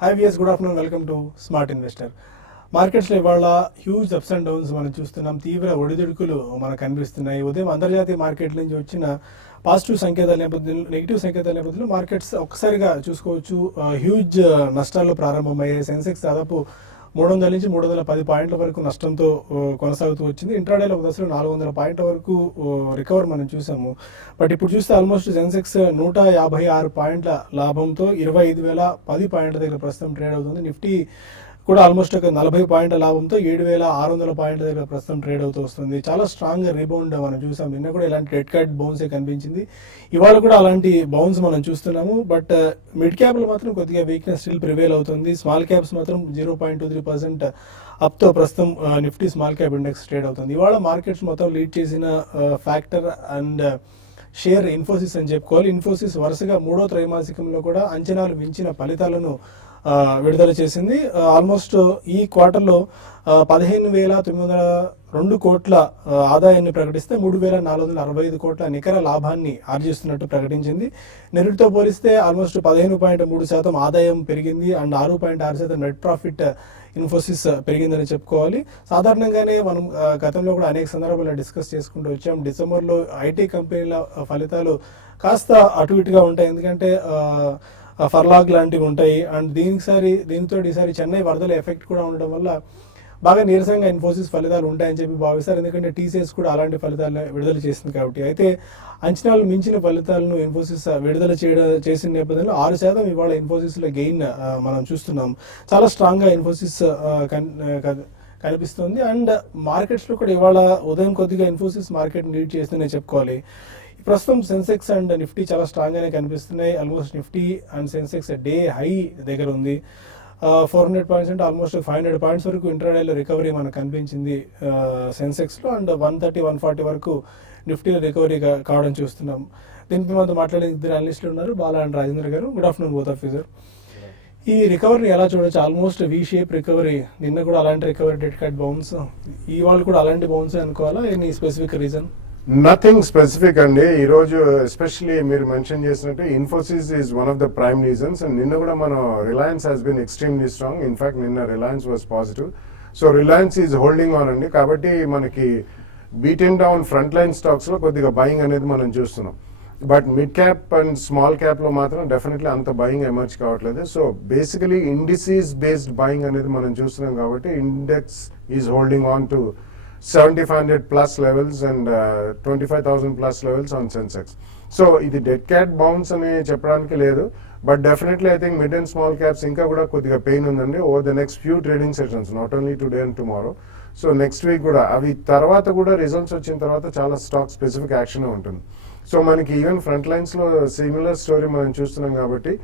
Hi viewers, good afternoon, welcome to smart investor. మార్కెట్స్లో ఇవాళ huge ups and downs మనం చూస్తున్నాం. తీవ్ర ఒడిదుడుకులు మనకు కనిపిస్తున్నాయి. ఉదయం అంతర్జాతీయ మార్కెట్ల నుంచి వచ్చిన పాజిటివ్ సంకేతాల నేపథ్యంలో, నెగిటివ్ సంకేతాల నేపథ్యంలో మార్కెట్స్ ఒక్కసారిగా చూసుకోవచ్చు హ్యూజ్ నష్టాల్లో ప్రారంభమయ్యాయి. సెన్సెక్స్ దాదాపు 300 నుంచి 310 పాయింట్ల వరకు నష్టంతో కొనసాగుతూ వచ్చింది. ఇంట్రాడేలో ఒక దశలో 400 పాయింట్ల వరకు రికవర్ మనం చూసాము. బట్ ఇప్పుడు చూస్తే ఆల్మోస్ట్ సెన్సెక్స్ 156 పాయింట్ల లాభంతో 25,010 పాయింట్ల దగ్గర ప్రస్తుతం ట్రేడ్ అవుతుంది. నిఫ్టీ కూడా ఆల్మోస్ట్ ఒక 40 పాయింట్ల లాభంతో 7,600 పాయింట్ల దగ్గర ప్రస్తుతం ట్రేడ్ అవుతూ వస్తుంది. చాలా స్ట్రాంగ్ రీబౌండ్ మనం చూసాం. నిన్న కూడా ఇలాంటి రెడ్ కార్డ్ బౌన్సే కనిపించింది. ఇవాళ కూడా అలాంటి బౌన్స్ మనం చూస్తున్నాము. బట్ మిడ్ క్యాప్లో మాత్రం కొద్దిగా వీక్నెస్ స్టిల్ ప్రివేల్ అవుతుంది. స్మాల్ క్యాప్స్ మాత్రం 0.23% అప్తో ప్రస్తుతం Nifty small cap index trade అవుతుంది. ఇవాళ మార్కెట్స్ మొత్తం లీడ్ చేసిన ఫ్యాక్టర్ అండ్ షేర్ ఇన్ఫోసిస్ అని చెప్పుకోవాలి. ఇన్ఫోసిస్ వరుసగా 3వ త్రైమాసికంలో కూడా అంచనాలు మించిన ఫలితాలను విడుదల చేసింది. ఆల్మోస్ట్ ఈ క్వార్టర్లో 15,902 కోట్ల ఆదాయాన్ని ప్రకటిస్తే 3,465 కోట్ల నికర లాభాన్ని ఆర్జిస్తున్నట్టు ప్రకటించింది. నిరుటితో పోలిస్తే ఆల్మోస్ట్ 15.3% ఆదాయం పెరిగింది అండ్ 6.6% నెట్ ప్రాఫిట్ ఇన్ఫోసిస్ పెరిగిందని చెప్పుకోవాలి. సాధారణంగానే మనం గతంలో కూడా అనేక సందర్భాల్లో డిస్కస్ చేసుకుంటూ వచ్చాం. డిసెంబర్లో ఐటీ కంపెనీల ఫలితాలు కాస్త అటు ఇటుగా ఉంటాయి. ఎందుకంటే ఫర్లాగ్ లాంటివి ఉంటాయి అండ్ దీంతో ఈసారి చెన్నై వరదల ఎఫెక్ట్ కూడా ఉండడం వల్ల బాగా నీరసంగా ఇన్ఫోసిస్ ఫలితాలు ఉంటాయని చెప్పి భావిస్తారు. ఎందుకంటే టీసీఎస్ కూడా అలాంటి ఫలితాలను విడుదల చేసింది కాబట్టి. అయితే అంచనాలు మించిన ఫలితాలను ఇన్ఫోసిస్ విడుదల చేసిన నేపథ్యంలో 6% ఇవాళ ఇన్ఫోసిస్లో గెయిన్ మనం చూస్తున్నాం. చాలా స్ట్రాంగ్గా ఇన్ఫోసిస్ కనిపిస్తుంది. అండ్ మార్కెట్స్లో కూడా ఇవాళ ఉదయం కొద్దిగా ఇన్ఫోసిస్ మార్కెట్ లీడ్ చేస్తుందని చెప్పుకోవాలి. ప్రస్తుతం సెన్సెక్స్ అండ్ నిఫ్టీ చాలా స్ట్రాంగ్గానే కనిపిస్తున్నాయి. Almost Nifty and Sensex day high దగ్గర ఉంది. 400 పాయింట్స్ అంటే ఆల్మోస్ట్ 500 పాయింట్స్ వరకు ఇంట్రాడేలో రికవరీ మనకు కనిపించింది సెన్సెక్స్లో. అండ్ 130-140 వరకు నిఫ్టీలో రికవరీ కావడం చూస్తున్నాం. దీనిపై మనతో మాట్లాడే ఇద్దరు అనలిస్టులు ఉన్నారు, బాలా అండ్ రాజేంద్ర గారు. Good afternoon both of you sir. ఈ రికవరీని ఎలా చూడొచ్చు? Almost V shape recovery. నిన్న కూడా అలాంటి రికవరీ, డెడ్ కట్ బౌన్స్. ఈ వాళ్ళు కూడా అలాంటి బౌన్స్ అనుకోవాలా? Any specific reason? Nothing specific అండి. ఈరోజు ఎస్పెషల్లీ మీరు మెన్షన్ చేసినట్టు Infosys is one of the prime reasons. And నిన్న కూడా మనం Reliance has been extremely strong. In fact నిన్న Reliance was positive. So Reliance is holding on అండి. కాబట్టి మనకి బీటెన్ డౌన్ ఫ్రంట్ లైన్ స్టాక్స్లో కొద్దిగా బయింగ్ అనేది మనం చూస్తున్నాం. But mid cap and small క్యాప్లో మాత్రం డెఫినెట్లీ అంత బయింగ్ ఎమర్జ్ కావట్లేదు. So basically indices based buying అనేది మనం చూస్తున్నాం కాబట్టి index is holding on to 7,500 plus levels and 25,000 plus levels on Sensex. So ఇది డెడ్ క్యాట్ బౌన్స్ అని చెప్పడానికి లేదు. But definitely I think mid and small caps ఇంకా కూడా కొద్దిగా పెయిన్ ఉందండి over the next few trading sessions, not only today and tomorrow. So next week కూడా అవి తర్వాత కూడా రిజల్ట్స్ వచ్చిన తర్వాత చాలా స్టాక్ స్పెసిఫిక్ యాక్షన్ ఉంటుంది. సో మనకి ఈవెన్ ఫ్రంట్ లైన్స్లో సిమిలర్ స్టోరీ మనం చూస్తున్నాం కాబట్టి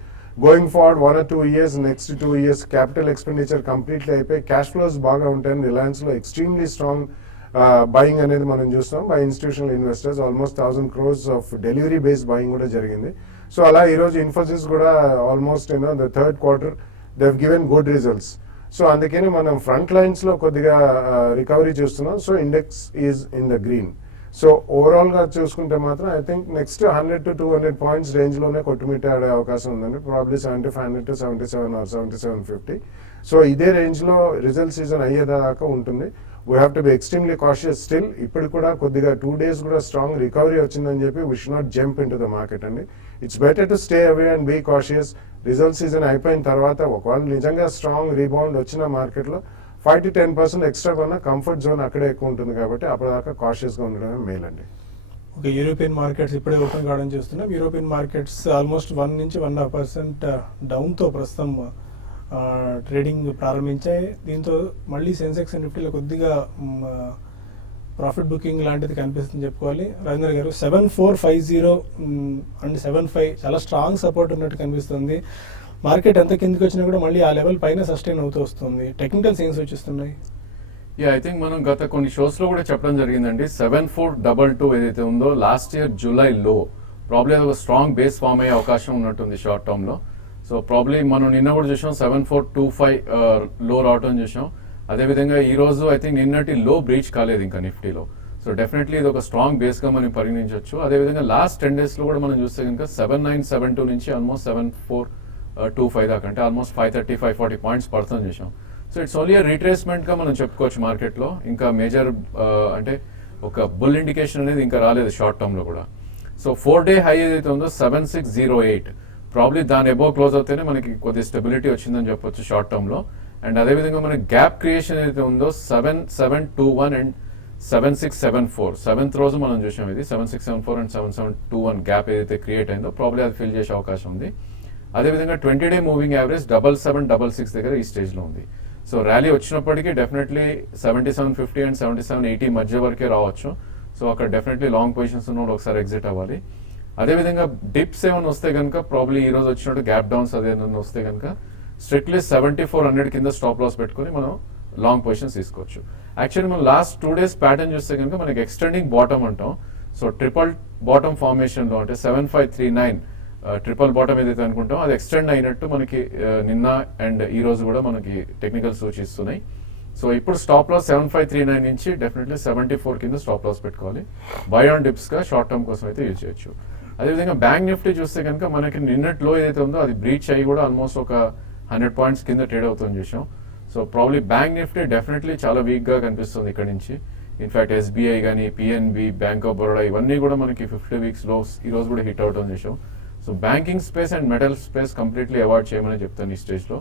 going forward 1 or 2 years, next 2 years capital expenditure completely అయిపోయి క్యాష్ ఫ్లోస్ బాగా ఉంటాయని రిలయన్స్లో ఎక్స్ట్రీమ్లీ స్ట్రాంగ్ బయింగ్ అనేది మనం చూస్తాం by institutional investors. Almost 1,000 crores of delivery based buying కూడా జరిగింది. సో అలా ఈరోజు ఇన్ఫోసిస్ కూడా almost the third quarter they have given good results. So అందుకని మనం ఫ్రంట్ లైన్స్లో కొద్దిగా రికవరీ చూస్తున్నాం. So index is in the green. So ఓవరాల్గా చూసుకుంటే మాత్రం I think next 100 to 200 points రేంజ్లోనే కొట్టుమిట్టే ఆడే అవకాశం ఉందండి. Probably 7,500 to 77 or 7,750. సో ఇదే రేంజ్లో రిజల్ట్ సీజన్ అయ్యేదాకా ఉంటుంది. We have to be extremely cautious still. ఇప్పుడు కూడా కొద్దిగా 2 days కూడా స్ట్రాంగ్ రికవరీ వచ్చిందని చెప్పి we should not jump in to the market అండి. It's better to stay away and be cautious. Result season అయిపోయిన తర్వాత ఒకవేళ నిజంగా స్ట్రాంగ్ రీబౌండ్ వచ్చిన మార్కెట్లో 5 to 10% ఎక్స్ట్రా కొన్న కంఫర్ట్ జోన్ అక్కడే ఎక్కువ ఉంటుంది కాబట్టి అప్పటిదాకా కాషియస్గా ఉండడమే మేల్ అండి. ఓకే, యూరోపియన్ మార్కెట్స్ ఇప్పుడే ఓపెన్ కావడం చూస్తున్నాం. యూరోపియన్ మార్కెట్స్ ఆల్మోస్ట్ 1 నుంచి 1.5% డౌన్తో ప్రస్తుతం ట్రేడింగ్ ప్రారంభించాయి. దీంతో మళ్ళీ సెన్సెక్స్ అండ్ నిఫ్టీలో కొద్దిగా ప్రాఫిట్ బుకింగ్ లాంటిది కనిపిస్తుంది చెప్పుకోవాలి. రాజేంద్ర గారు, 7,450 అండ్ 7,500 చాలా స్ట్రాంగ్ సపోర్ట్ ఉన్నట్టు కనిపిస్తుంది. మార్కెట్ ఎంత కిందకి వచ్చినా కూడా మళ్ళీ ఆ లెవెల్ పైన సస్టైన్ అవుతూ వస్తుంది. టెక్నికల్స్ ఏం సూచిస్తున్నాయి? ఐ థింక్ మనం గత కొన్ని షోస్లో కూడా చెప్పడం జరిగిందండి. 7,422 ఏదైతే ఉందో లాస్ట్ ఇయర్ జూలై లో ప్రాబ్లీ ఒక స్ట్రాంగ్ బేస్ ఫామ్ అయ్యే అవకాశం ఉన్నట్టుంది షార్ట్ టర్మ్లో. సో ప్రాబ్లీ మనం నిన్న కూడా చూసాం 7,425 లో రావటం చూసాం. అదేవిధంగా ఈ రోజు ఐ థింక్ నిన్నటి లో బ్రీచ్ కాలేదు ఇంకా నిఫ్టీలో. సో డెఫినెట్లీ ఇది ఒక స్ట్రాంగ్ బేస్గా మనం పరిగణించవచ్చు. అదేవిధంగా లాస్ట్ 10 daysలో కూడా మనం చూస్తే కనుక 7,972 నుంచి ఆల్మోస్ట్ 25 దాకా, అంటే ఆల్మోస్ట్ 530-540 పాయింట్స్ పడుతుంది చూసాం. సో ఇట్స్ ఓన్లీ రీట్రేస్మెంట్గా మనం చెప్పుకోవచ్చు మార్కెట్లో. ఇంకా మేజర్ అంటే ఒక బుల్ ఇండికేషన్ అనేది ఇంకా రాలేదు షార్ట్ టర్మ్లో కూడా. సో 4-day హై ఏదైతే ఉందో 7608, ప్రాబ్లీ దాని ఎబోవ్ క్లోజ్ అవుతేనే మనకి కొద్దిగా స్టెబిలిటీ వచ్చిందని చెప్పొచ్చు షార్ట్ టర్మ్లో. అండ్ అదేవిధంగా మనకి గ్యాప్ క్రియేషన్ ఏదైతే ఉందో 7721 అండ్ 7674, 7th రోజు మనం చూసాం ఇది 7674 అండ్ 7721 గ్యాప్ ఏదైతే క్రియేట్ అయిందో ప్రాబ్లీ అది ఫిల్ చేసే అవకాశం ఉంది. అదేవిధంగా 20-day మూవింగ్ యావరేజ్ 7766 దగ్గర ఈ స్టేజ్లో ఉంది. సో ర్యాలీ వచ్చినప్పటికీ డెఫినెట్లీ 7750 అండ్ 7780 మధ్య వరకే రావచ్చు. సో అక్కడ డెఫినెట్లీ లాంగ్ పొజిషన్స్ ఉన్నప్పుడు ఒకసారి ఎగ్జిట్ అవ్వాలి. అదేవిధంగా డిప్స్ ఏమైనా వస్తే కనుక ప్రాబ్లీ ఈ రోజు వచ్చినట్టు గ్యాప్ డౌన్స్ అదేమైనా వస్తే కనుక స్ట్రిక్ట్లీ 7400 కింద స్టాప్ లాస్ పెట్టుకొని మనం లాంగ్ పొజిషన్స్ తీసుకోవచ్చు. యాక్చువల్లీ మనం లాస్ట్ 2 days ప్యాటర్న్ చూస్తే కనుక మనకి ఎక్స్టెండింగ్ బాటమ్ అంటాం. సో ట్రిపుల్ బాటమ్ ఫార్మేషన్లో అంటే 7539 ట్రిపుల్ బాటమ్ ఏదైతే అనుకుంటాం అది ఎక్స్టెండ్ అయినట్టు మనకి నిన్న అండ్ ఈ రోజు కూడా మనకి టెక్నికల్ సూచిస్తున్నాయి. సో ఇప్పుడు స్టాప్ లాస్ 7539 నుంచి డెఫినెట్లీ 74 కింద స్టాప్ లాస్ పెట్టుకోవాలి. బై ఆన్ డిప్స్గా షార్ట్ టర్మ్ కోసం అయితే యూజ్ చేయొచ్చు. అదేవిధంగా బ్యాంక్ నిఫ్టీ చూస్తే కనుక మనకి నిన్నటి లో ఏదైతే ఉందో అది బ్రీచ్ అయ్యి కూడా ఆల్మోస్ట్ ఒక 100 పాయింట్స్ కింద ట్రేడ్ అవుతుంది చూసాం. So probably bank Nifty definitely చాలా వీక్గా కనిపిస్తుంది ఇక్కడ నుంచి. ఇన్ఫాక్ట్ ఎస్బీఐ కానీ పిఎన్బి, బ్యాంక్ ఆఫ్ బరోడా ఇవన్నీ కూడా మనకి 50 weeks లోస్ ఈ రోజు కూడా హిట్ అవడం చూసాం. So banking space and metal space completely avoid చేయమని చెప్తాను ఈ స్టేజ్లో.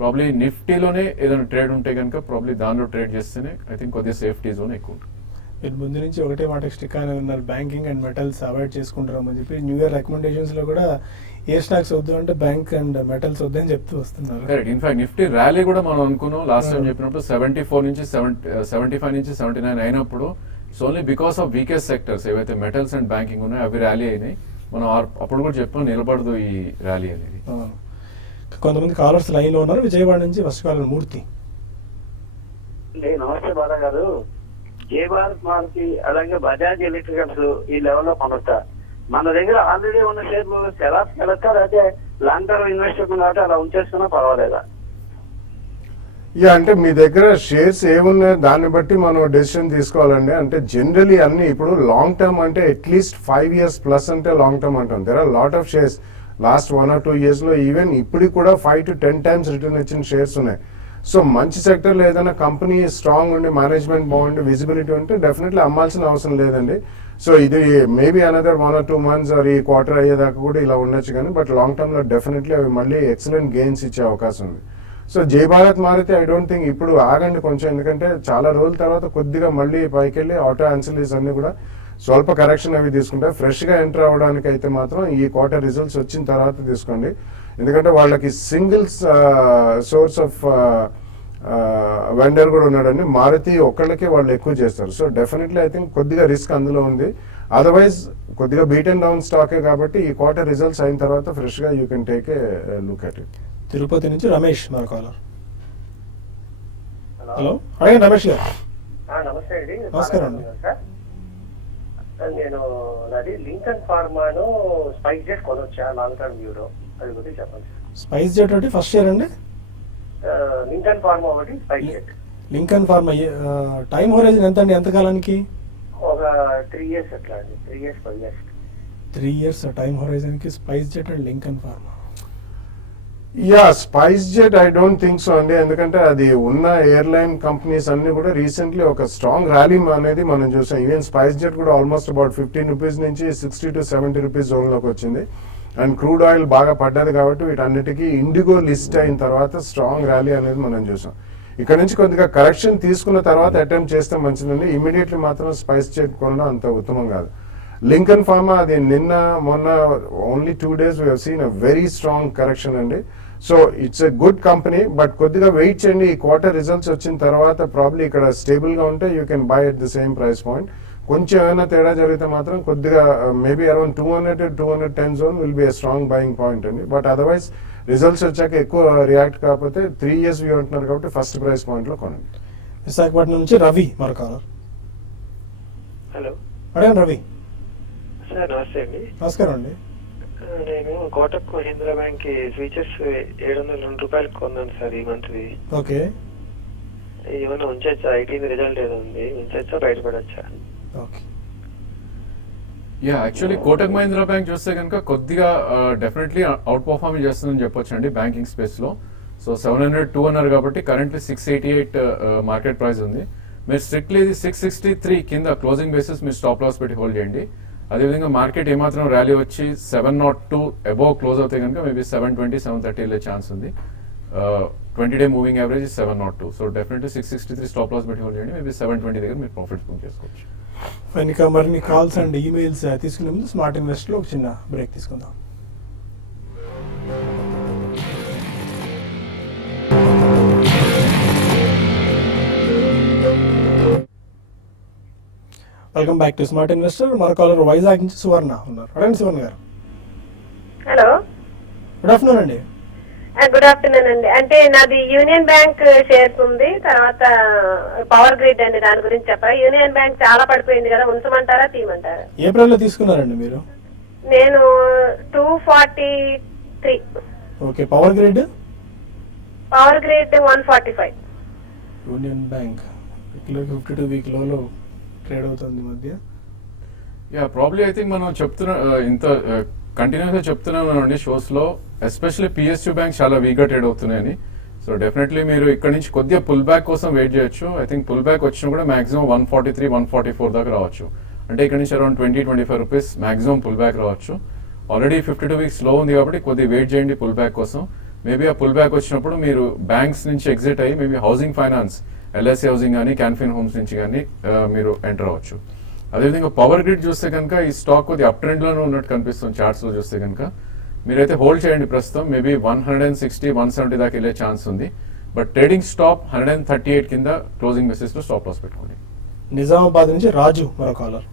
ప్రాబ్లీ నిఫ్టీలోనే ఏదైనా ట్రేడ్ ఉంటే కనుక ప్రాబ్లీ దానిలో ట్రేడ్ చేస్తేనే ఐ థింక్ కొద్దిగా సేఫ్టీ జోన్ ఎక్కువ ఉంటుంది. మీరు ముందు నుంచి ఒకటే మాట స్టిక్ అని ఉన్నారు, బ్యాంకింగ్ అండ్ మెటల్స్ అవాయిడ్ చేసుకుంటారని చెప్పి న్యూ ఇయర్ రికమెండేషన్స్లో కూడా ఏ స్టాక్స్ వద్దు అంటే బ్యాంక్ అండ్ మెటల్స్ వద్దు అని చెప్తూ వస్తున్నారు. కరెక్ట్. ఇన్ఫాక్ట్ నిఫ్టీ ర్యాలీ కూడా మనం అనుకున్నాం లాస్ట్ టైం చెప్పినప్పుడు 74 నుంచి 75 నుంచి 79 అయినప్పుడు it's only because of weakest sectors ఏవైతే మెటల్స్ అండ్ బ్యాంకింగ్ ఉన్నాయో అవి ర్యాలీ అయినాయి. మనం అప్పుడు కూడా చెప్పాం నిలబడదు ఈ ర్యాలీ అనేది. కొంతమంది కాలర్స్ లైన్ లో ఉన్నారు. విజయవాడ నుంచి ఫస్ట్ కాలర్ మూర్తి. నమస్తే బాలా గారు. ఏ భారత్ మారుతి అలాగే బజాజ్ ఎలక్ట్రికల్స్ ఈ లెవెల్లో కొనొచ్చా? మన దగ్గర ఆల్రెడీ ఉన్న షేర్లు సెలక్కా అయితే లాంగ్ టర్మ్ ఇన్వెస్ట్మెంట్ కాబట్టి అలా ఉంచేస్తున్నా పర్వాలేదా? అంటే మీ దగ్గర షేర్స్ ఏమున్నాయో దాన్ని బట్టి మనం డెసిషన్ తీసుకోవాలండి. అంటే జనరలీ అన్ని ఇప్పుడు లాంగ్ టర్మ్ అంటే అట్లీస్ట్ 5 years ప్లస్ అంటే లాంగ్ టర్మ్ అంటాం. There are lot of shares last 1 or 2 years లో ఈవెన్ ఇప్పటికి కూడా 5 to 10 times రిటర్న్ ఇచ్చిన షేర్స్ ఉన్నాయి. సో మంచి సెక్టర్లో ఏదైనా కంపెనీ స్ట్రాంగ్ ఉండి మేనేజ్మెంట్ బాగుండి విజిబిలిటీ ఉంటే డెఫినెట్లీ అమ్మాల్సిన అవసరం లేదండి. సో ఇది మేబీ అనదర్ 1 or 2 months ఈ క్వార్టర్ అయ్యేదాకా కూడా ఇలా ఉండొచ్చు కానీ బట్ లాంగ్ టర్మ్లో డెఫినెట్లీ అవి మళ్ళీ ఎక్సలెంట్ గెయిన్స్ ఇచ్చే అవకాశం ఉంది. So Jai Bharat Maruti I don't think ఇప్పుడు ఆగండి కొంచెం, ఎందుకంటే చాలా రోజుల తర్వాత కొద్దిగా మళ్ళీ పైకి వెళ్ళి ఆటో యాన్సిలరీస్ అన్ని కూడా స్వల్ప కరెక్షన్ అవి తీసుకుంటారు. ఫ్రెష్గా ఎంటర్ అవ్వడానికి అయితే మాత్రం ఈ క్వార్టర్ రిజల్ట్స్ వచ్చిన తర్వాత తీసుకోండి. ఎందుకంటే వాళ్ళకి సింగిల్ సోర్స్ ఆఫ్ వెండర్ కూడా ఉన్నాడండి. మారుతి ఒక్కళ్ళకే వాళ్ళు ఎక్కువ చేస్తారు. సో డెఫినెట్లీ ఐ థింక్ కొద్దిగా రిస్క్ అందులో ఉంది. అదర్వైజ్ కొద్దిగా బీట్ అండ్ డౌన్ స్టాకే కాబట్టి ఈ క్వార్టర్ రిజల్ట్స్ అయిన తర్వాత ఫ్రెష్గా you can take a look at it. Tirupati నుంచి రమేష్ మన కాలర్. హలో అడగండి రమేష్ గారు. నమస్తే అండి. నమస్కారం అండి. నేను నాది లింకన్ ఫార్మాను స్పైస్ జెట్ కొనొచ్చా లాంగ్ టర్మ్ వ్యూలో అది గురించి చెప్పండి. స్పైస్ జెట్ ఒకటి ఫస్ట్ ఇయర్ అండి. లింకన్ ఫార్మా ఒకటి SpiceJet. Lincoln pharma time horizon ఎంత అండి? ఎంతకాలానికి? ఒక 3 years అట్లా అండి. 3 years 5 years. 3 years time horizon కి spice jet and Lincoln pharma. Spice jet I don't think so అండి. ఎందుకంటే అది ఉన్న ఎయిర్లైన్ కంపెనీస్ అన్ని కూడా రీసెంట్లీ ఒక స్ట్రాంగ్ ర్యాలీ అనేది మనం చూసాం. ఈవెన్ స్పైస్ జెట్ కూడా ఆల్మోస్ట్ అబౌట్ 15 rupees నుంచి 60 to 70 rupees జోన్లోకి వచ్చింది. అండ్ క్రూడ్ ఆయిల్ బాగా పడ్డది కాబట్టి వీటన్నిటికీ ఇండిగో లిస్ట్ అయిన తర్వాత స్ట్రాంగ్ ర్యాలీ అనేది మనం చూసాం. ఇక్కడ నుంచి కొద్దిగా కరెక్షన్ తీసుకున్న తర్వాత అటెంప్ట్ చేస్తే మంచిదండి. ఇమీడియట్లీ మాత్రం స్పైస్ జెట్ కొనడం అంత ఉత్తమం కాదు. లింకన్ ఫార్మా అది నిన్న మొన్న only 2 days we have seen a very strong correction అండి. So it's a good company but కొద్దిగా వెయిట్ చేయండి. ఈ క్వార్టర్ రిజల్ట్స్ వచ్చిన తర్వాత ప్రాబ్లీ ఇక్కడ స్టేబుల్గా ఉంటే you can buy at the same price point. కొంచెం ఏమైనా తేడా జరిగితే మాత్రం కొద్దిగా maybe around 200 to 210 zone will be a strong buying point అండి. బట్ అదర్వైజ్ రిజల్ట్స్ వచ్చాక ఎక్కువ రియాక్ట్ కాకపోతే 3 years వ్యూ అంటున్నారు కాబట్టి ఫస్ట్ ప్రైస్ పాయింట్లో కొనండి. విశాఖపట్నం నుంచి రవి మరో కాలర్. హలో అడగండి రవి. సార్ నమస్తే అండి. నమస్కారం అండి. నేను కోటక్ మహీంద్రా బ్యాంక్ ఫ్యూచర్స్ 702 రూపాయలు కొన్నాను సార్ ఈ మంత్ది. ఓకే. ఏమన్నా ఉంచచ్చా? 18 రిజల్ట్ ఏదో ఉంది, ఉంచచ్చా బయటపడచ్చా? Okay. Actually Kotak Mahindra bank చూస్తే కనుక కొద్దిగా డెఫినెట్లీ అవుట్ పర్ఫార్మ్ చేస్తుందని చెప్పొచ్చు అండి బ్యాంకింగ్ స్పేస్లో. సో 702 అన్నారు కాబట్టి కరెంట్లీ 688 మార్కెట్ ప్రైస్ ఉంది. మీరు స్ట్రిక్ట్లీ ఇది 663 కింద క్లోజింగ్ బేసిస్ మీరు స్టాప్ లాస్ పెట్టి హోల్డ్ చేయండి. అదేవిధంగా మార్కెట్ ఏమాత్రం ర్యాలీ వచ్చి 702 అబోవ్ క్లోజ్ అవుతే కనుక మేబీ 720, 730 వెళ్ళే ఛాన్స్ ఉంది. 20-day moving average 702. So definitely 663 stop loss పెట్టి హోల్డ్ చేయండి. మేబీ 720 దగ్గర మీరు ప్రాఫిట్స్ బుక్ చేసుకోవచ్చు. ఇంకా మరిన్ని కాల్స్ అండ్ ఈమెయిల్స్ తీసుకునే ముందు స్మార్ట్ ఇన్వెస్ట్లో ఒక చిన్న బ్రేక్ తీసుకుందాం. Welcome back to smart investor. మన కాలర్ వైజాగ్ నుంచి సువర్ణ ఉన్నారు. అడగండి సువర్ణ గారు. హలో, గుడ్ ఆఫ్టర్నూన్ అండి. గుడ్ ఆఫ్టర్నూన్ అండి. అంటే నాది యూనియన్ బ్యాంక్ షేర్స్ ఉంది, తర్వాత పవర్ గ్రిడ్ అండి, దాని గురించి చెప్పాలి. యూనియన్ బ్యాంక్ చాలా పడిపోయింది కదా, ఉంచమంటారా తీయమంటారా? ఏప్రిల్లో తీసుకున్నారండి మీరు? నేను 243. Okay, power grid? Power grid 145. Union bank 52 week లోలో ట్రేడ్ అవుతుంది ఈ మధ్య. ప్రాబ్లీ ఐ థింక్ మనం చెప్తున్నా ఇంత కంటిన్యూస్గా చెప్తున్నామండి షోస్లో, ఎస్పెషల్లీ పిఎస్యూ బ్యాంక్ చాలా వీక్గా ట్రేడ్ అవుతున్నాయని. సో డెఫినెట్లీ మీరు ఇక్కడ నుంచి కొద్దిగా పుల్ బ్యాక్ కోసం వెయిట్ చేయొచ్చు. ఐ థింక్ పుల్ బ్యాక్ వచ్చినా కూడా మాక్సిమం 143, 144 దాకా రావచ్చు. అంటే ఇక్కడ నుంచి around 20-25 rupees maximum pull back రావచ్చు. ఆల్రెడీ 52 వీక్స్ లో ఉంది కాబట్టి కొద్దిగా వెయిట్ చేయండి పుల్ బ్యాక్ కోసం. మేబీ ఆ పుల్ బ్యాక్ వచ్చినప్పుడు మీరు బ్యాంక్స్ నుంచి ఎగ్జిట్ అయ్యి maybe housing finance, LIC housing కానీ క్యాన్ఫిన్ హోమ్స్ నుంచి కానీ మీరు ఎంటర్ అవ్వచ్చు. అదేవిధంగా పవర్ గ్రిడ్ చూస్తే కనుక ఈ స్టాక్ కొద్ది అప్ ట్రెండ్ లోనే ఉన్నట్టు కనిపిస్తుంది చార్ట్స్ లో చూస్తే కనుక. మీరైతే హోల్డ్ చేయండి ప్రస్తుతం. మేబీ 160, 170 దాకా వెళ్ళే ఛాన్స్ ఉంది. బట్ ట్రేడింగ్ స్టాప్ 138 కింద క్లోజింగ్ బేసిస్ లో స్టాప్ లాస్ పెట్టుకోండి. నిజామాబాద్ నుంచి రాజు మరో కాలర్.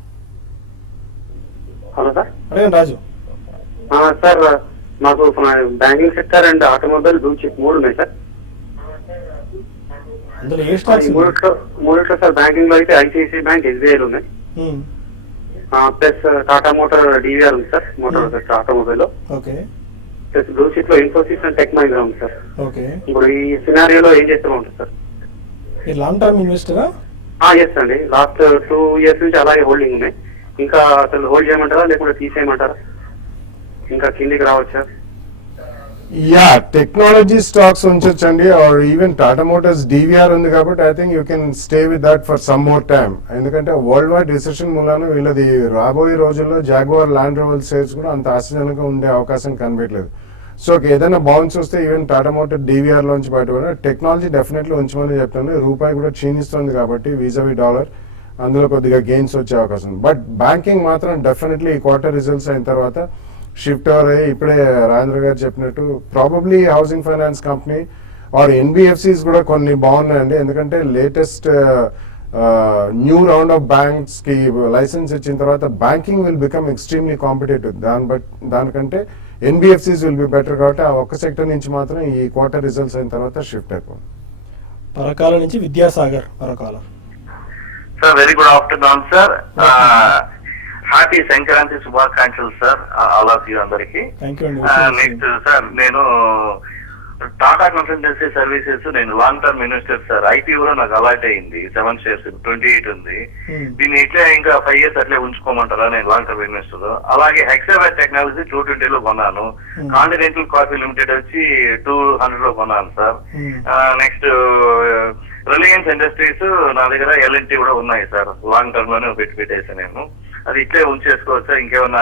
Hello sir. అడగండి రాజు. సార్ మాకు banking sector and automobile blue chip 3 ఉన్నాయి సార్. అందులో ఏ స్టాక్స్? మూడిట్లో సార్ బ్యాంకింగ్ లో అయితే ఐసిఐసిఐ బ్యాంక్, ఎస్బీఐలు ఉన్నాయి. ప్లస్ టాటా మోటార్ డివిఆర్ ఉంది సార్, మోటార్ ఆటోమొబైల్ లో. ఓకే. ప్లస్ బ్లూ చిప్ లో ఇన్ఫోసిస్ అండ్ టెక్ మహీంద్రా ఉంది సార్. ఓకే. ఇప్పుడు ఈ సినారియోలో ఏం చేస్తే బాగుంటుంది సార్? మీరు లాంగ్ టర్మ్ ఇన్వెస్టరా? ఎస్ అండి, లాస్ట్ 2 years నుంచి అలాగే హోల్డింగ్ ఉన్నాయి. ఇంకా అసలు హోల్డ్ చేయమంటారా లేకుంటే తీసేయమంటారా? ఇంకా కిందికి రావచ్చా? టెక్నాలజీ స్టాక్స్ ఉంచొచ్చండి. Or even Tata Motors DVR ఉంది కాబట్టి I think you can stay with that for some more time. ఎందుకంటే వరల్డ్ వైడ్ రిసెషన్ మూలాన వీళ్ళది రాబోయే రోజుల్లో జాగ్వార్, ల్యాండ్ రోవర్ షేర్స్ కూడా అంత ఆశ్చర్యంగా ఉండే అవకాశం కనిపించలేదు. సో ఏదైనా బౌన్స్ వస్తే ఈవెన్ టాటా మోటార్ డివిఆర్ లోంచి బయటపడిన టెక్నాలజీ డెఫినెట్లీ ఉంచమని చెప్తాను. రూపాయి కూడా క్షీణిస్తుంది కాబట్టి వీజావి డాలర్, అందులో కొద్దిగా గెయిన్స్ వచ్చే అవకాశం. బట్ బ్యాంకింగ్ మాత్రం డెఫినెట్లీ ఈ క్వార్టర్ రిజల్ట్స్ అయిన తర్వాత షిఫ్ట్ ఓవర్ అయ్యి ఇప్పుడే రాజేంద్ర గారు చెప్పినట్టు probably housing finance company or NBFCs కూడా కొన్ని బాగున్నాయండి. ఎందుకంటే latest new round of banks కి లైసెన్స్ ఇచ్చిన తర్వాత banking will become extremely competitive. దానికంటే ఎన్బిఎఫ్సిస్ విల్ బి బెటర్ కాబట్టి ఆ ఒక్క సెక్టర్ నుంచి మాత్రం ఈ క్వార్టర్ రిజల్ట్స్ అయిన తర్వాత షిఫ్ట్ అయిపోయింది. పరకాల నుంచి Vidyasagar Parakala. Sir very good afternoon sir. Happy Sankranti శుభాకాంక్షలు సార్ ఆల్ ఆఫ్ యూ అందరికి. నెక్స్ట్ సార్, నేను టాటా కన్సల్టెన్సీ సర్వీసెస్, నేను లాంగ్ టర్మ్ ఇన్వెస్టర్ సార్. ఐపీఓలో నాకు అలాట్ అయింది 7 shares, 28 ఉంది. దీన్ని ఇట్లే ఇంకా 5 years అట్లే ఉంచుకోమంటారా? నేను లాంగ్ టర్మ్ ఇన్వెస్టర్. అలాగే హెక్సావైట్ టెక్నాలజీ 220 లో కొన్నాను. కాంటినెంటల్ కాఫీ లిమిటెడ్ వచ్చి 200 లో కొన్నాను సార్. నెక్స్ట్ రిలయన్స్ ఇండస్ట్రీస్ నా దగ్గర ఎల్ఎన్టీ కూడా ఉన్నాయి సార్. లాంగ్ టర్మ్ లోనే పెట్టేసాను నేను. అది ఇట్లే ఉంచేసుకోవచ్చా? ఇంకేమన్నా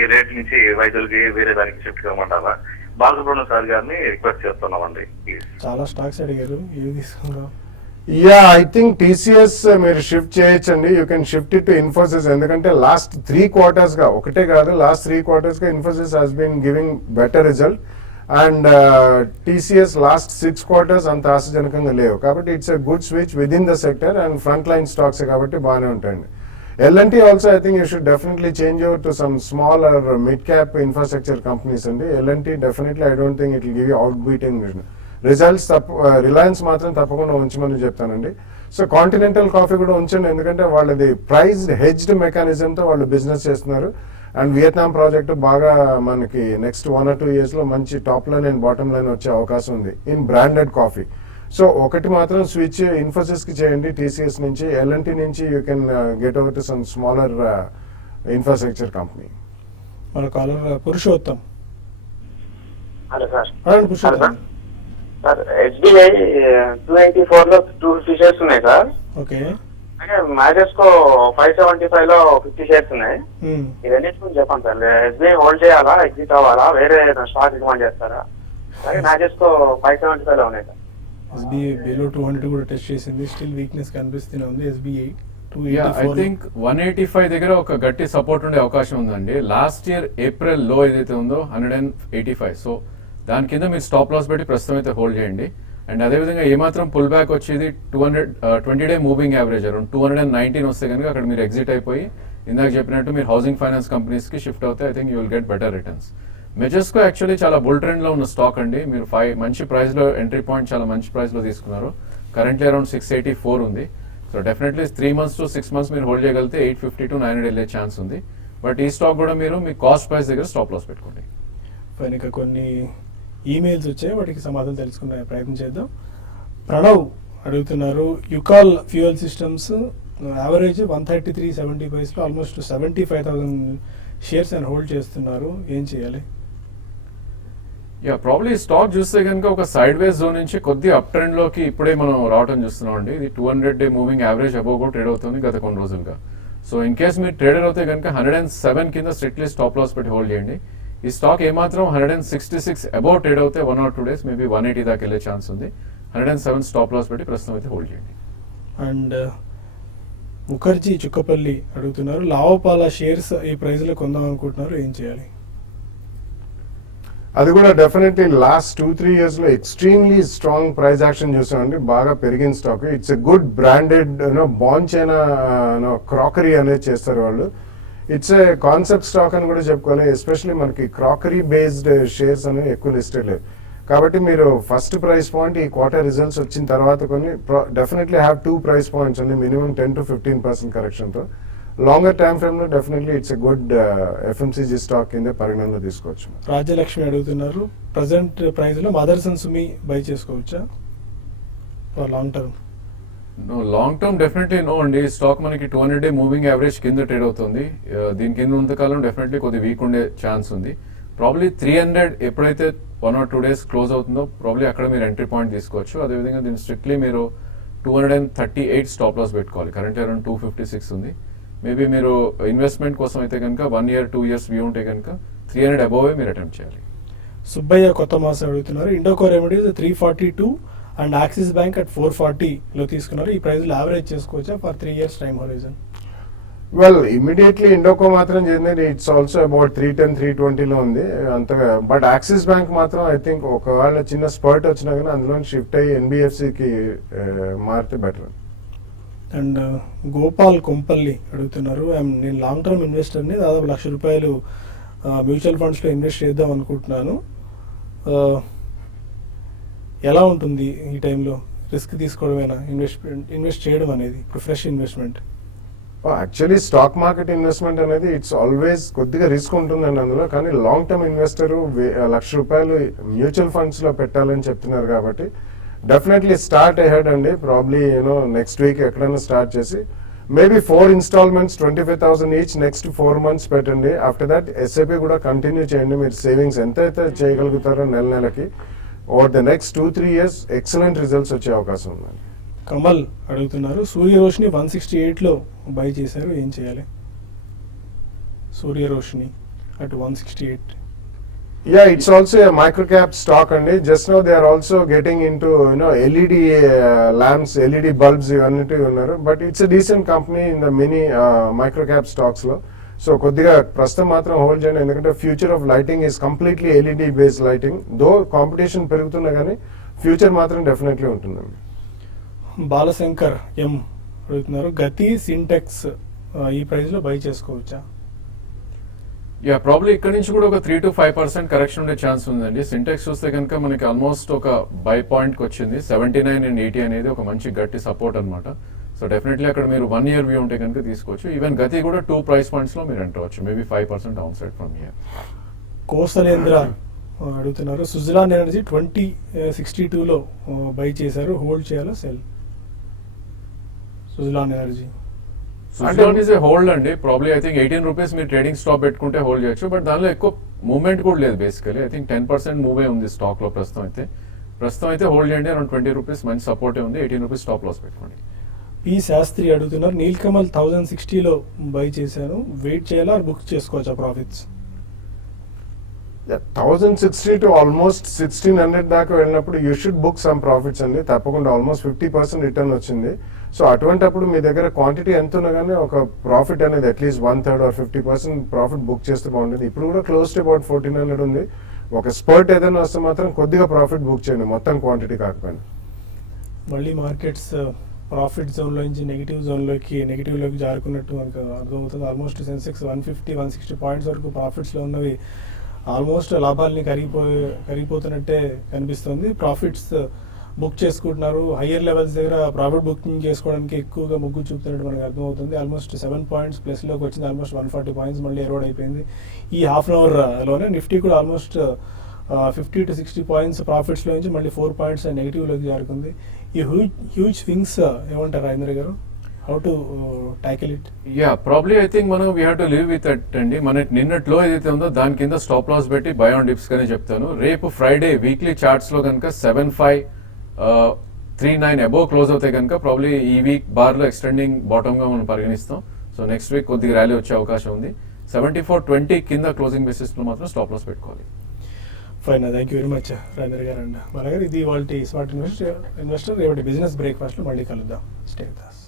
ఈ రేట్ నుంచి వైద్యులకి వేరే దానికి షిఫ్ట్ కామంటారా? బాలసుబ్రహ్మణ్యం సార్ గారిని రిక్వెస్ట్ చేస్తున్నామండి. చాలా స్టాక్స్ అడిగారు, ఏవి తీసుకుందాం? ఐ థింక్ టీసీఎస్ మీరు షిఫ్ట్ చేయొచ్చండి. You can shift it to Infosys. ఎందుకంటే లాస్ట్ 3 quarters గా, ఒకటే కాదు, లాస్ట్ 3 quarters గా Infosys has been giving better result. And TCS last 6 quarters అంత ఆశాజనకంగా లేవు. కాబట్టి it's a good switch with in the sector and front line stocks కాబట్టి బాగానే ఉంటాయండి. L&T also I think you should definitely change over to some small or mid-cap infrastructure companies అండి. L&T definitely I don't think it will give you outbeating results. Reliance మాత్రం తప్పకుండా ఉంచమని చెప్తానండి. So continental coffee కూడా ఉంచండి, ఎందుకంటే వాళ్ళది praised hedged మెకానిజంతో వాళ్ళు బిజినెస్ చేస్తున్నారు. అండ్ వియత్నాం ప్రాజెక్టు బాగా మనకి నెక్స్ట్ 1 or 2 years లో మంచి top line and bottom line వచ్చే అవకాశం ఉంది ఇన్ బ్రాండెడ్ కాఫీ. సో ఒకటి మాత్రం స్విచ్ ఇన్ఫోసిస్ కి చేయండి టీసీఎస్ నుంచి. L&T నుంచి you can get over to some smaller infrastructure company. మన కాలర్ పురుషోత్తం. Hello sir. అడగండి పురుషోత్తం. సార్ ఎస్బీఐ 284 లో 250 షేర్స్ ఉన్నాయి సార్. ఓకే. అంటే మ్యాచెస్కో 575 లో 50 షేర్స్ ఉన్నాయి. ఇవన్నీ చెప్పండి సార్. ఎస్బీఐ హోల్డ్ చేయాలా, ఎగ్జిట్ అవ్వాలా, వేరే స్టాక్ రికమెండ్ చేస్తారా? అలాగే మ్యాచెస్కో 575 లో ఉన్నాయి సార్. ఎస్బీఐ బిలో 200 కూడా టెస్ట్ చేసింది, స్టిల్ వీక్నెస్ కనిపిస్తూనే ఉంది. ఎస్బీఐ ఐ థింక్ 185 దగ్గర ఒక గట్టి సపోర్ట్ ఉండే అవకాశం ఉందండి. లాస్ట్ ఇయర్ ఏప్రిల్ లో ఏదైతే ఉందో 185, సో దాని కింద మీరు స్టాప్ లాస్ పెట్టి ప్రస్తుతం అయితే హోల్డ్ చేయండి. అండ్ అదేవిధంగా ఏమాత్రం పుల్ బ్యాక్ వచ్చేది 20-day మూవింగ్ యావరేజ్ అరౌండ్ 219 వస్తే కనుక అక్కడ మీరు ఎగ్జిట్ అయిపోయి ఇందాక చెప్పినట్టు మీరు హౌసింగ్ ఫైనాన్స్ కంపెనీస్కి షిఫ్ట్ అవుతే I think you will get better returns. Majesco actually చాలా బుల్ ట్రెండ్లో ఉన్న స్టాక్ అండి. మీరు మంచి ప్రైస్లో ఎంట్రీ పాయింట్ చాలా మంచి ప్రైస్లో తీసుకున్నారు. కరెంట్లీ అరౌండ్ 684 ఉంది. So definitely 3 months to 6 months మీరు హోల్డ్ చేయగలిగితే 850 to 900 వెళ్ళే ఛాన్స్ ఉంది. బట్ ఈ స్టాక్ కూడా మీరు మీ కాస్ట్ ప్రైస్ దగ్గర స్టాప్ లాస్ పెట్టుకోండి. పైన ఇంకా కొన్ని ఈమెయిల్స్ వచ్చాయి, వాటికి సమాధానం తెలుసుకునే ప్రయత్నం చేద్దాం. ప్రణవ్ అడుగుతున్నారు, Ucal Fuel Systems average 133.70 almost 75,000 shares అని హోల్డ్ చేస్తున్నారు, ఏం చేయాలి? ప్రాబ్లీ స్టాక్ చూస్తే కనుక ఒక సైడ్ వేస్ జోన్ నుంచి కొద్ది అప్ ట్రెండ్ లోకి ఇప్పుడే మనం రావడం చూస్తున్నాం అండి. ఇది 200-day మూవింగ్ యావరేజ్ అబోవ్ కూడా ట్రేడ్ అవుతుంది గత కొన్ని రోజులుగా. సో ఇన్ కేస్ మీరు ట్రేడర్ అవుతే కనుక 107 కింద స్ట్రిక్ట్లీ స్టాప్ లాస్ పెట్టి హోల్డ్ చేయండి. ఈ స్టాక్ ఏమాత్రం 166 అబౌవ్ ట్రేడ్ అవుతే 1 or 2 days మేబీ 180 దాకా వెళ్ళే ఛాన్స్ ఉంది. 107 స్టాప్ లాస్ పెట్టి ప్రస్తుతం అయితే హోల్డ్ చేయండి. అండ్ ముఖర్జీ చుక్కపల్లి అడుగుతున్నారు, లావోపాల షేర్స్ ఈ ప్రైస్లో కొందాం అనుకుంటున్నారు, ఏం చేయాలి? అది కూడా డెఫినెట్లీ లాస్ట్ 2-3 years లో ఎక్స్ట్రీమ్లీ స్ట్రాంగ్ ప్రైస్ యాక్షన్ చూసామండి, బాగా పెరిగిన స్టాక్. It's a good branded bunch అయిన క్రాకరీ అనేది చేస్తారు వాళ్ళు. ఇట్స్ ఏ కాన్సెప్ట్ స్టాక్ అని కూడా చెప్పుకోవాలి. ఎస్పెషల్లీ మనకి క్రాకరీ బేస్డ్ షేర్స్ అనేవి ఎక్కువ లిస్టెడ్ లేవు. కాబట్టి మీరు ఫస్ట్ ప్రైస్ పాయింట్ ఈ క్వార్టర్ రిజల్ట్స్ వచ్చిన తర్వాత కొన్ని డెఫినెట్లీ హ్యావ్ 2 price points అండి, మినిమం 10 to 15% కరెక్షన్తో. లాంగర్ టైమ్ ఫ్రేమ్లో definitely it's a good FMCG stock కింద పరిగణనలో తీసుకోవచ్చు. రాజ్యలక్ష్మి అడుగుతున్నారు, ప్రజెంట్ ప్రైస్లో మదర్స్ అండ్ సుమి బై చేసుకోవచ్చా for long term? Long term definitely no అండి. స్టాక్ మనకి 200-day మూవింగ్ యావరేజ్ కింద ట్రేడ్ అవుతుంది. దీని కింద ఉన్నంతకాలం డెఫినెట్లీ కొద్ది వీక్ ఉండే ఛాన్స్ ఉంది. ప్రాబ్లీ 300 ఎప్పుడైతే 1 or 2 days క్లోజ్ అవుతుందో ప్రాబ్లీ అక్కడ మీరు ఎంట్రీ పాయింట్ తీసుకోవచ్చు. అదేవిధంగా దీన్ని స్ట్రిక్ట్లీ మీరు 238 స్టాప్ లాస్ పెట్టుకోవాలి. కరెంట్లీ అరౌండ్ 256 ఉంది. మేబీ మీరు ఇన్వెస్ట్మెంట్ కోసం అయితే కనుక 1 year 2 years వ్యూ ఉంటే కనుక 300 అబోవ్ మీరు అటెంప్ట్ చేయాలి. సుబ్బయ్య కొత్త మాస అడుగుతున్నారు, Indoco Remedies 342 and Axis Bank at 440లో తీసుకున్నారు, ఈ ప్రైస్లో యావరేజ్ చేసుకోవచ్చా for 3 years time horizon? Well immediately Indoco మాత్రం చేయండి, ఇట్స్ ఆల్సో అబౌట్ 310-320లో ఉంది అంతగా. బట్ యాక్సిస్ బ్యాంక్ మాత్రం ఐ థింక్ ఒకవేళ చిన్న స్పర్ట్ వచ్చినా కానీ అందులో షిఫ్ట్ అయ్యి ఎన్బిఎఫ్సికి మారితే బెటర్. అండ్ గోపాల్ కొంపల్లి అడుగుతున్నారు, నేను లాంగ్ టర్మ్ ఇన్వెస్టర్ని, దాదాపు ₹1,00,000 మ్యూచువల్ ఫండ్స్లో ఇన్వెస్ట్ చేద్దాం అనుకుంటున్నాను, ఎలా ఉంటుంది ఈ టైంలో? రిస్క్ తీసుకోవడమేనా ఇన్వెస్ట్ చేయడం అనేది ఇప్పుడు fresh investment? Actually stock market investment అనేది ఇట్స్ ఆల్వేస్ కొద్దిగా రిస్క్ ఉంటుందండి అందులో. కానీ లాంగ్ టర్మ్ ఇన్వెస్టర్ ₹1,00,000 మ్యూచువల్ ఫండ్స్లో పెట్టాలని చెప్తున్నారు కాబట్టి డెఫినెట్లీ స్టార్ట్ అహెడ్ అండి. ప్రాబ్లీ నెక్స్ట్ వీక్ ఎక్కడైనా స్టార్ట్ చేసి maybe 4 installments 25,000 each next 4 months పెట్టండి. ఆఫ్టర్ దట్ ఎస్ఐపి కూడా కంటిన్యూ చేయండి. మీరు సేవింగ్స్ ఎంతైతే చేయగలుగుతారో నెలకి over the next 2-3 years excellent results వచ్చే అవకాశం ఉందండి. కమల్ అడుగుతున్నారు, సూర్య రోషిని 168లో బై చేశారు, ఏం చేయాలి? సూర్య Roshini at 168. Yeah, it's also a micro cap stock అండి. Just now they are also getting into LED lamps, LED bulbs ఇవన్నీ ఉన్నారు. But it's a decent company in the many micro cap stocks లో. So కొద్దిగా ప్రస్తుతం మాత్రం hold చేయండి, ఎందుకంటే future of lighting is completely LED based lighting. Though competition పెరుగుతున్నా కానీ ఫ్యూచర్ మాత్రం డెఫినెట్లీ ఉంటుందండి. బాలశంకర్ ఎం అడుగుతున్నారు, గతి సింటెక్స్ ఈ ప్రైస్లో బై చేసుకోవచ్చా? ప్రాబ్లీ ఇక్కడ నుంచి కూడా ఒక 3 to 5% కరెక్షన్ ఉండే ఛాన్స్ ఉందండి. సింటెక్స్ చూస్తే కనుక మనకి ఆల్మోస్ట్ ఒక బై పాయింట్కి వచ్చింది. 79 and 80 అనేది ఒక మంచి గట్టి సపోర్ట్ అనమాట. సో డెఫినెట్లీ అక్కడ మీరు 1 year వ్యూ ఉంటే కనుక తీసుకోవచ్చు. ఈవెన్ గతి కూడా 2 price pointsలో మీరు ఎంటర్ అవచ్చు, maybe 5% down side from here. Kosalendra అడుగుతున్నారు, సుజలాన్ ఎనర్జీ 2062లో బై చేశారు, హోల్డ్ చేయాలా cell? Suzlon energy Suzlon is a hold అండి. ప్రాబ్లీ ఐ థింక్ 18 రూపీస్ మీరు ట్రేడింగ్ స్టాప్ పెట్టుకుంటే హోల్డ్ చేయొచ్చు, బట్ దానిలో ఎక్కువ మూవ్మెంట్ కూడా లేదు బేసికలీ. ఐ థింక్ 10% మూవే ఉంది స్టాక్ లో ప్రస్తుతం అయితే హోల్డ్ చేయండి. అరౌండ్ 20 రూపీస్ మంచి సపోర్ట్ ఉంది. 18 రూపీస్ స్టాప్ లాస్ పెట్టుకోండి. పి శాస్త్రి అడుగుతున్నారు, నీల్కమల్ 1060లో బై చేశాను, వెయిట్ చేయాలా బుక్ చేసుకోవచ్చా ప్రాఫిట్స్? 1060 to almost 1600 దాకా వెళ్ళినప్పుడు you should book some profits అండి. తప్పకుండా ఆల్మోస్ట్ 50% రిటర్న్ వచ్చింది. సో అటువంటిప్పుడు మీ దగ్గర క్వాంటిటీ ఎంత ఉన్నా కానీ ఒక ప్రాఫిట్ అనేది అట్లీస్ట్ 1/3 or 50% ప్రాఫిట్ బుక్ చేస్తే బాగుంటుంది. ఇప్పుడు కూడా క్లోజ్ టు అబౌట్ 1400 ఉంది. ఒక స్పర్ట్ ఏదైనా వస్తే మాత్రం కొద్దిగా ప్రాఫిట్ బుక్ చేయండి, మొత్తం క్వాంటిటీ కాకపోయినా. మళ్ళీ మార్కెట్స్ ప్రాఫిట్ జోన్లో నుంచి నెగిటివ్లోకి జారుకున్నట్టు మనకు అర్థమవుతుంది. ఆల్మోస్ట్ సెన్సెక్స్ 150-160 పాయింట్స్ వరకు ప్రాఫిట్స్లో ఉన్నవి ఆల్మోస్ట్ లాభాలని కరిగిపోతున్నట్టే కనిపిస్తుంది. ప్రాఫిట్స్ బుక్ చేసుకుంటున్నారు. హయ్యర్ లెవెల్స్ దగ్గర ప్రాఫిట్ బుకింగ్ చేసుకోవడానికి ఎక్కువగా మొగ్గు చూపుతున్నట్టు మనకు అర్థమవుతుంది. ఆల్మోస్ట్ 7 పాయింట్స్ ప్లస్లోకి వచ్చింది. ఆల్మోస్ట్ 140 పాయింట్స్ మళ్ళీ ఎరోడ్ అయిపోయింది ఈ హాఫ్ అన్ అవర్లోనే. నిఫ్టీ కూడా ఆల్మోస్ట్ 50 to 60 పాయింట్స్ ప్రాఫిట్స్లో నుంచి మళ్ళీ 4 పాయింట్స్ నెగిటివ్లోకి జారుకుంది. ఈ హ్యూజ్ స్వింగ్స్ ఏమంటారు Rajendra garu? How to tackle it? Probably I think మనం we have to live with that అండి. మన నిన్నట్లో ఏదైతే ఉందో దాని కింద స్టాప్ లాస్ పెట్టి బై ఆన్ డిప్స్ గానే చెప్తాను. రేపు ఫ్రైడే వీక్లీ చార్ట్స్ లో కనుక 7539 అబోవ్ క్లోజ్ అవుతాయి కనుక ప్రాబ్లీ ఈ వీక్ బార్ లో ఎక్స్టెండింగ్ బాటమ్ గా మనం పరిగణిస్తాం. సో నెక్స్ట్ వీక్ కొద్దిగా ర్యాలీ వచ్చే అవకాశం ఉంది. 7420 కింద క్లోజింగ్ బేసిస్ లో మాత్రం స్టాప్ లాస్ పెట్టుకోవాలి. Fine, thank you very much Rajendra గారు అండ్ మన గారు. ఇది వాళ్ళ స్మార్ట్ ఇన్వెస్టర్ రేపటి బిజినెస్ బ్రేక్ఫాస్ట్లో మళ్ళీ కలుద్దాం. Stay with us.